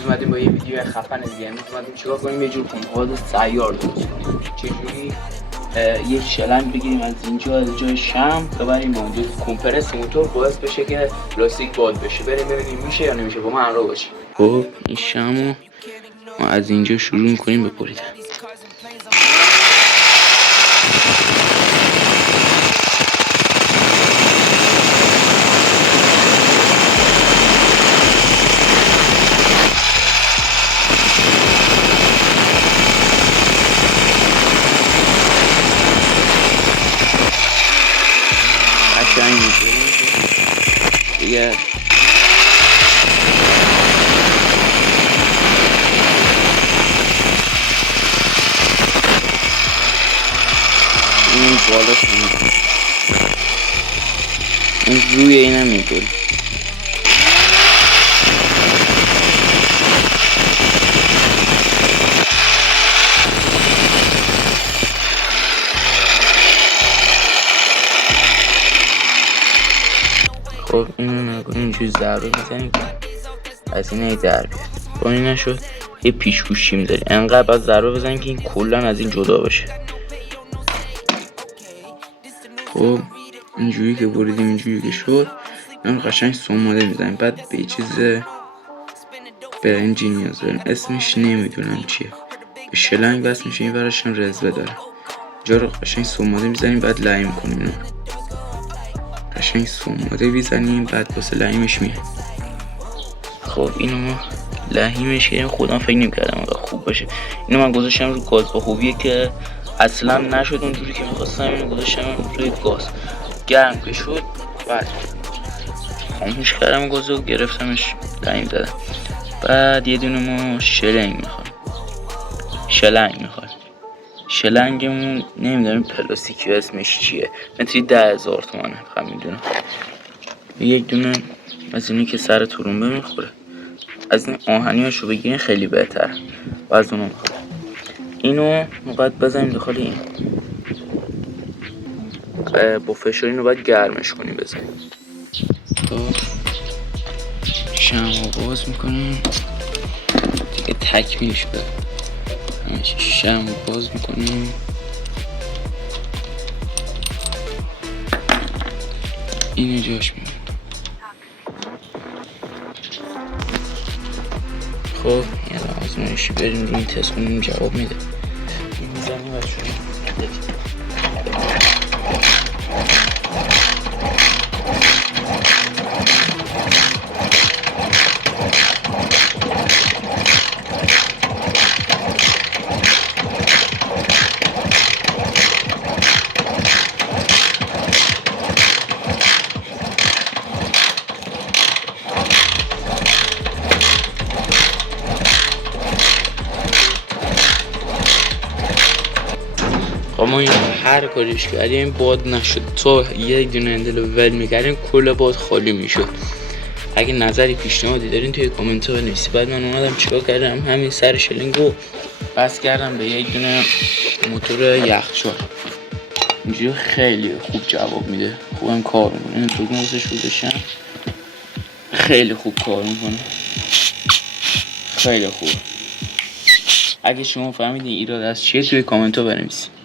امروز اومدیم با یه ویدیو خفن دیگه. امروز اومدیم چیکار کنیم؟ یه جور کنکورد سیار درست کنیم. چجوری؟ یه شلنگ بگیریم از اینجا، از جای شم ببریم اونجا. کمپرس موتور باعث بشه که لاستیک باد بشه. بریم ببینیم میشه یا نمیشه. با ما همراه باشیم. خب این شمو ما از اینجا شروع میکنیم بپریدن. قشنگ میشه دیگه. این بالا کنیم، این روی اینم میکنیم. خب اینو نکنیم اینجوری ضربه میزنیم از این در بیاد. با این نشد یه پیشگوشی میذاریم، انقدر باید ضربه بزنیم که این کلا از این جدا بشه. خب اینجوری که بریدیم، اینجوری که شد، این قشنگ سوماده میزنیم. بعد به چیز برنجی نیاز داریم، اسمش نمیدونم چیه، به شلنگ بس میشه. این ورش هم رزوه داره. جا رو قشنگ سوماده میزنیم، بعد لعی میکنیم. قشنگ سوماده میزنیم، بعد واسه لعیمش میه. خب اینو ما لحیمش کردیم. خودم فکر نمی‌کردم انقدر خوب باشه. اینو من گذاشتم رو گاز با خوبیه که اصلا نشد اونجوری که می‌خواستم. اینو گذاشتم روی گاز، گرم که شد بعد خاموش کردم گازو، گرفتمش لحیم زدم. بعد یه دونه ما شلنگ می‌خوایم. شلنگمون نمیدونم پلاستیکی اسمش چیه، متری 10,000 تومانه. فقط میدونم یک دونه از اینی که سر ترومبه میخوره، از این آهنیاشو بگیرین خیلی بهتر و از اونو میخوره. اینو باید بزنیم داخل این، با فشار اینو باید گرمش کنیم بزنیم. خب شمعو باز میکنیم دیگه، تکمیلش بده. شمعو باز میکنیم، اینو جاش میمونه. خب یه آزمایشی بریم روی این تست کنیم جواب میده. این میزنیم و شروع ما این هر کاریش کردیم باد نشد. تو یه دونه هندل ول میکردیم کل باد خالی میشد. اگه نظری پیشنهادی دارین توی کامنت ها بنویسید. بعد من اومدم چیکار کردم، همین سر شلنگو بس کردم به یک دونه موتور یخچال. اینجوری خیلی خوب جواب میده، خوبم کار میکنه. این تو واسه شورشم خیلی خوب کار میکنه، خیلی خوب. اگه شما فهمیدین ایراد از چیه توی کامنت ها بنویسید.